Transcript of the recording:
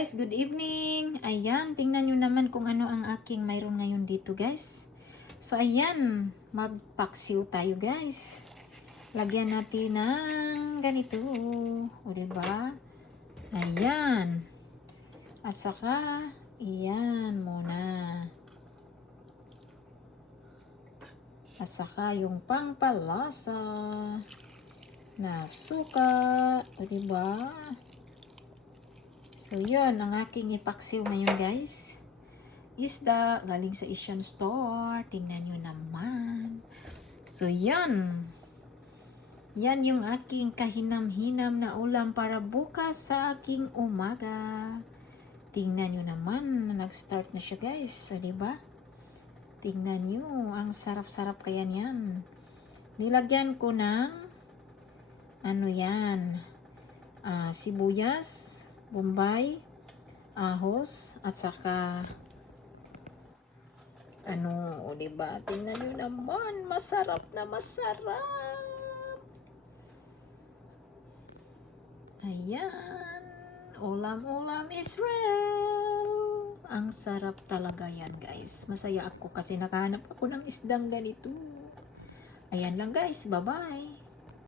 guys, good evening. Ayan, tingnan nyo naman kung ano ang aking mayroon ngayon dito guys. So ayan, magpaksiw tayo guys. Lagyan natin ng ganito. O diba? Ayan. At saka, ayan muna. At saka yung pangpalasa na suka. O diba? So, yun, ang aking ipaksiw ngayon, guys. Isda, galing sa Asian store. Tingnan nyo naman. So, yun. Yan yung aking kahinam-hinam na ulam para bukas sa aking umaga. Tingnan nyo naman, nag-start na siya, guys. So, diba? Tingnan nyo, ang sarap-sarap kaya niyan. Nilagyan ko ng, ano yan, sibuyas, bombay, ahos, at saka ano, o diba? Tingnan nyo naman, masarap na masarap. Ayan, ulam-ulam Israel. Ang sarap talaga yan, guys. Masaya ako kasi nakahanap ako ng isdang ganito. Ayan lang, guys. Bye-bye.